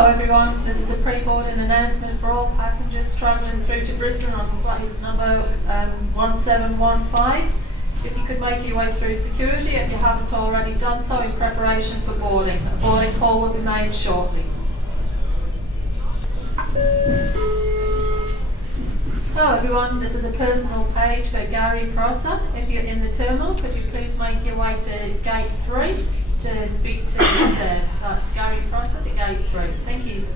Hello everyone, this is a pre-boarding announcement for all passengers travelling through to Brisbane on flight number 1715. If you could make your way through security if you haven't already done so in preparation for boarding. A boarding call will be made shortly. Hello everyone, this is a personal page for Gary Prosser. If you're in the terminal, could you please make your way to gate 3 to speak to Dad. That's Gary Prosser to gate 3. Thank you.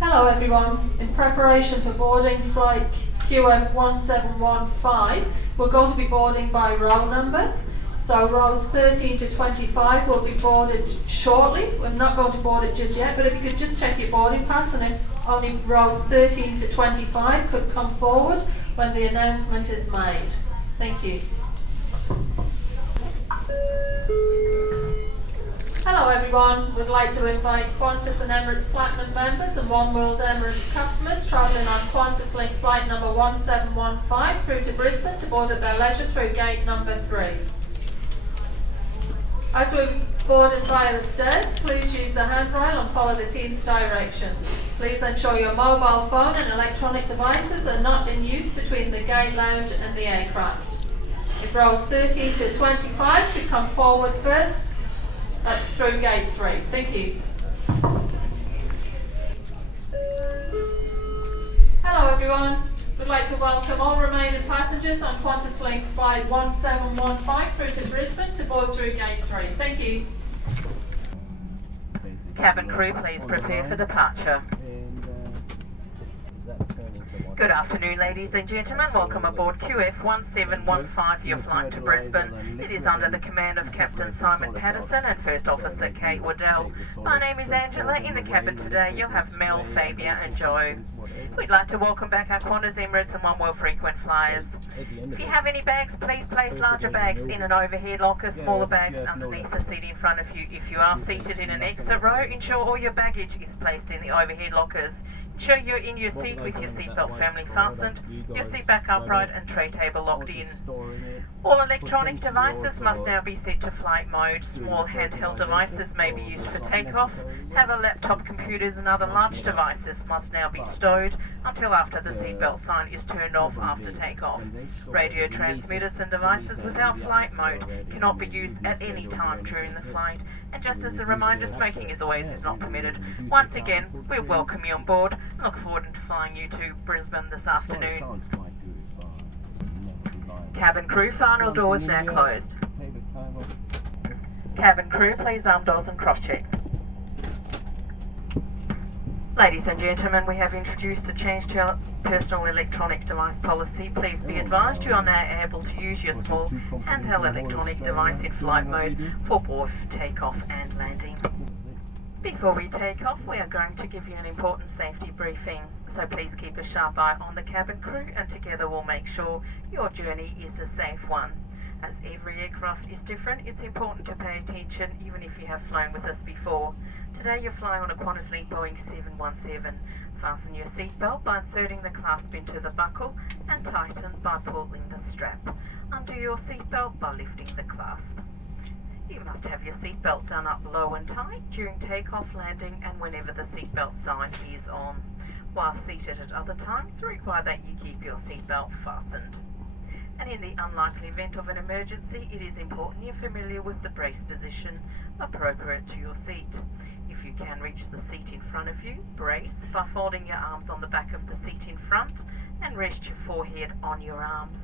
Hello everyone, in preparation for boarding flight QF 1715, we're going to be boarding by row numbers. So rows 13 to 25 will be boarded shortly. We're not going to board it just yet, but if you could just check your boarding pass, and if only rows 13 to 25 could come forward when the announcement is made. Thank you. Hello everyone, we'd like to invite Qantas and Emirates Platinum members and One World Emirates customers travelling on Qantas Link flight number 1715 through to Brisbane to board at their leisure through gate number 3. As we're boarding via the stairs, please use the handrail and follow the team's directions. Please ensure your mobile phone and electronic devices are not in use between the gate lounge and the aircraft. If rows 13 to 25 could come forward first, that's through gate 3. Thank you. Hello everyone. We'd like to welcome all remaining passengers on Qantas Link flight 1715 through to Brisbane to board through gate 3. Thank you. Cabin crew, please prepare for departure. Good afternoon, ladies and gentlemen. Welcome aboard QF 1715, your flight to Brisbane. It is under the command of Captain Simon Patterson and First Officer Kate Waddell. My name is Angela. In the cabin today, you'll have Mel, Fabia and Joe. We'd like to welcome back our Qantas, Emirates and One World frequent flyers. If you have any bags, please place larger bags in an overhead locker, smaller bags underneath the seat in front of you. If you are seated in an exit row, ensure all your baggage is placed in the overhead lockers. Ensure you're in your seat with your seatbelt firmly fastened, your seat back upright and tray table locked in. All electronic devices must now be set to flight mode. Small handheld devices may be used for takeoff. However, laptop computers and other large devices must now be stowed until after the seatbelt sign is turned off after takeoff. Radio transmitters and devices without flight mode cannot be used at any time during the flight. And just as a reminder, smoking as always is not permitted. Once again, we welcome you on board and look forward to flying you to Brisbane this afternoon. Cabin crew, final doors now closed. Cabin crew, please arm doors and cross-check. Ladies and gentlemen, we have introduced a change to our personal electronic device policy. Please be advised you are now able to use your small handheld electronic device in flight mode for both takeoff and landing. Before we take off, we are going to give you an important safety briefing, so please keep a sharp eye on the cabin crew and together we'll make sure your journey is a safe one. As every aircraft is different, it's important to pay attention even if you have flown with us before. Today you're flying on a Qantas Link Boeing 717. Fasten your seatbelt by inserting the clasp into the buckle and tighten by pulling the strap. Undo your seatbelt by lifting the clasp. You must have your seatbelt done up low and tight during takeoff, landing and whenever the seatbelt sign is on. While seated at other times, require that you keep your seatbelt fastened. And in the unlikely event of an emergency, it is important you're familiar with the brace position appropriate to your seat. If you can reach the seat in front of you, brace by folding your arms on the back of the seat in front and rest your forehead on your arms.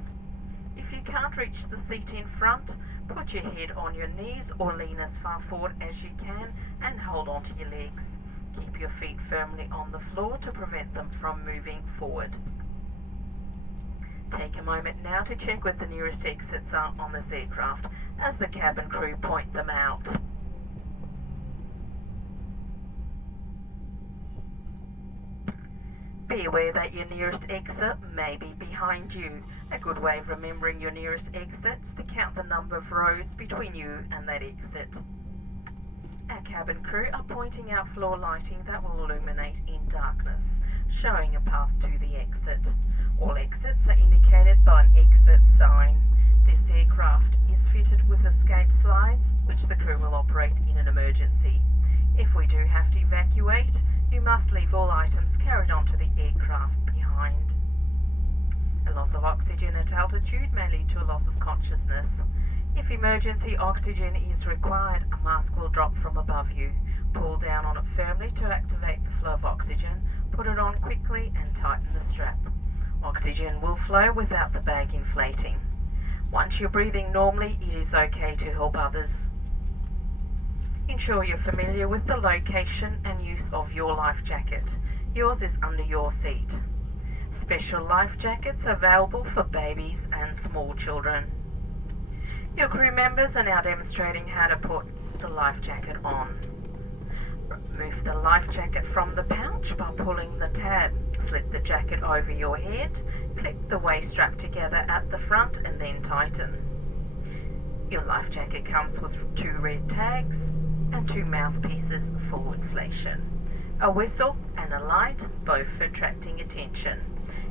If you can't reach the seat in front, put your head on your knees or lean as far forward as you can and hold on to your legs. Keep your feet firmly on the floor to prevent them from moving forward. Take a moment now to check where the nearest exits are on this aircraft as the cabin crew point them out. Be aware that your nearest exit may be behind you. A good way of remembering your nearest exits to count the number of rows between you and that exit. Our cabin crew are pointing out floor lighting that will illuminate in darkness, showing a path to the exit. All exits are indicated by an exit sign. This aircraft is fitted with escape slides, which the crew will may lead to a loss of consciousness. If emergency oxygen is required, a mask will drop from above you. Pull down on it firmly to activate the flow of oxygen. Put it on quickly and tighten the strap. Oxygen will flow without the bag inflating. Once you're breathing normally, it is okay to help others. Ensure you're familiar with the location and use of your life jacket. Yours is under your seat. Special life jackets are available for babies and small children. Your crew members are now demonstrating how to put the life jacket on. Remove the life jacket from the pouch by pulling the tab. Slip the jacket over your head, clip the waist strap together at the front and then tighten. Your life jacket comes with 2 red tags and 2 mouthpieces for inflation. A whistle and a light, both for attracting attention.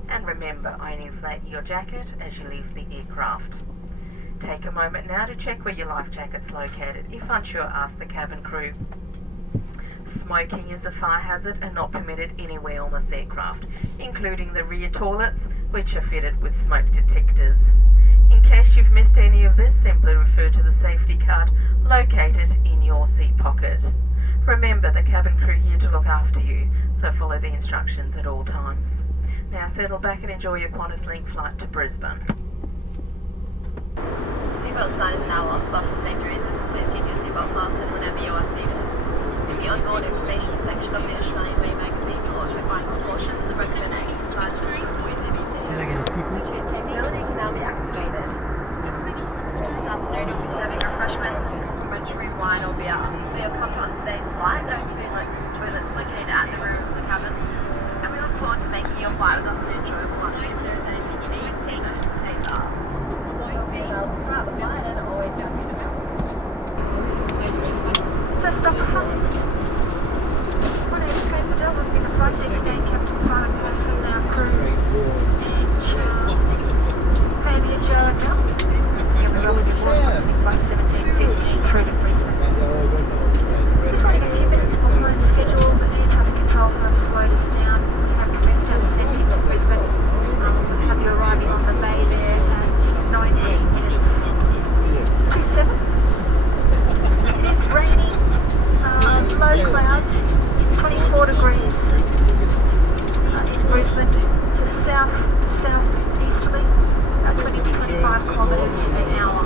And remember, only inflate your jacket as you leave the aircraft. Take a moment now to check where your life jacket's located. If unsure, ask the cabin crew. Smoking is a fire hazard and not permitted anywhere on this aircraft, including the rear toilets, which are fitted with smoke detectors. In case you've missed any of this, simply refer to the safety card located in your seat pocket. Remember, the cabin crew here to look after you, so follow the instructions at all times. Now settle back and enjoy your Qantas Link flight to Brisbane. Seatbelt sign is now on. For safety reasons, please keep your seatbelt fastened whenever you are seated. In the onboard information section of the Australian Way magazine, you'll also find precautions of Brisbane exercise to avoid which capability can now be activated. This afternoon we'll be serving refreshments, complimentary wine or beer. For your comfort on today's flight, there are 2 toilets located at the rear of the cabin. And we look forward to making your flight with us an enjoyable one. If there is anything you need, take us. Throughout the flight and always back to go. First stop or something? My name is Kate Bedell. I've been a flight deck today, Captain Simon Person, our crew, and Fabian Joe and Mel. Together we'll be boarding flight 1750 through to Brisbane. Just running a few minutes behind schedule. The air traffic control has slowed us down. We have commenced our descent into Brisbane. We'll have you arriving on the bay there at 19 minutes to 7. It is raining, low cloud, 24 degrees in Brisbane. It's a south-southeasterly, 20 to 25 kilometres an hour.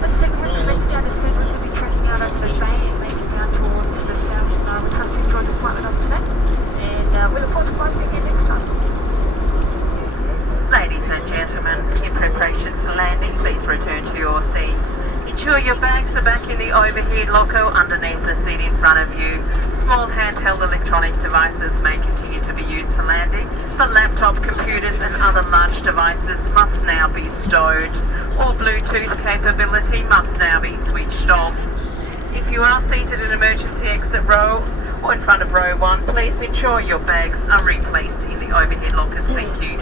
Let's commence our descent. We're going to be trekking out over the bay and maybe down towards the south. We trust you enjoyed the flight with us today, and we look forward to flying with you next time. Ladies and gentlemen, in preparations for landing, please return to your seat. Ensure your bags are back in the overhead locker underneath the seat in front of you. Small handheld electronic devices may continue to be used for landing, but laptop computers and other large devices must now be stowed. All Bluetooth capability must now be switched off. If you are seated in emergency exit row or in front of row 1, please ensure your bags are replaced in the overhead lockers. Thank you.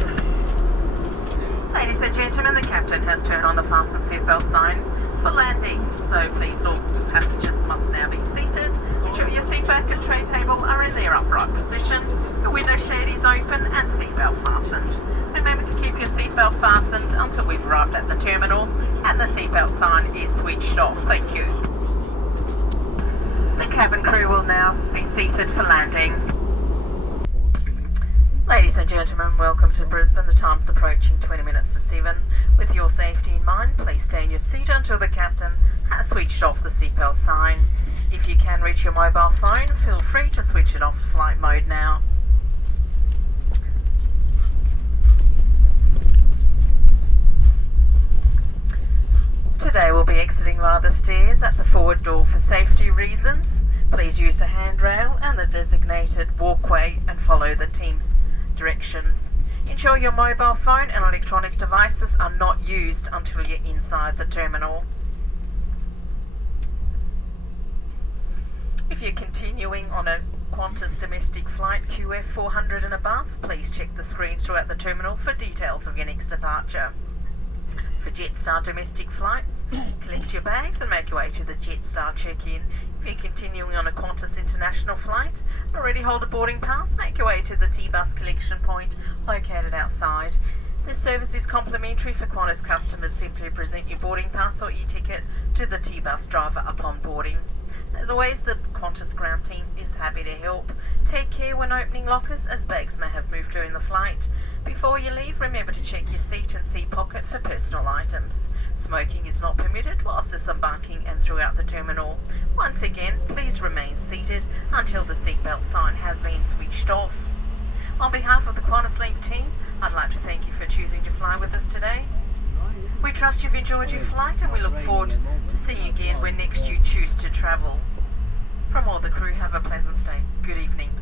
Ladies and gentlemen, the captain has turned on the fasten seatbelt sign for landing, so please all passengers must now be seated. Ensure your seat back and tray table are in their upright position. The window shade is open and seatbelt fastened. Remember to keep your seatbelt fastened until we've arrived at the terminal and the seatbelt sign is switched off. Thank you. The cabin crew will now be seated for landing. Ladies and gentlemen, welcome to Brisbane. The time's approaching 20 minutes to 7. With your safety in mind, please stay in your seat until the captain has switched off the seatbelt sign. If you can reach your mobile phone, feel free to switch it off flight mode now. Today we'll be exiting via the stairs at the forward door for safety reasons. Please use a handrail and the designated walkway and follow the team's directions. Ensure your mobile phone and electronic devices are not used until you're inside the terminal. If you're continuing on a Qantas domestic flight QF 400 and above, please check the screens throughout the terminal for details of your next departure. For Jetstar domestic flights, collect your bags and make your way to the Jetstar check-in. If you're continuing on a Qantas international flight, already hold a boarding pass, make your way to the T-bus collection point located outside. This service is complimentary for Qantas customers. Simply present your boarding pass or e-ticket to the T-bus driver upon boarding. As always, the Qantas ground team is happy to help. Take care when opening lockers, as bags may have moved during the flight. Before you leave, remember to check your seat and seat pocket for personal items. Smoking is not permitted whilst disembarking and throughout the terminal. Once again, please remain seated until the seatbelt sign has been switched off. On behalf of the Qantas Link team, I'd like to thank you for choosing to fly with us today. We trust you've enjoyed your flight and we look forward to seeing you again when next you choose to travel. From all the crew, have a pleasant stay. Good evening.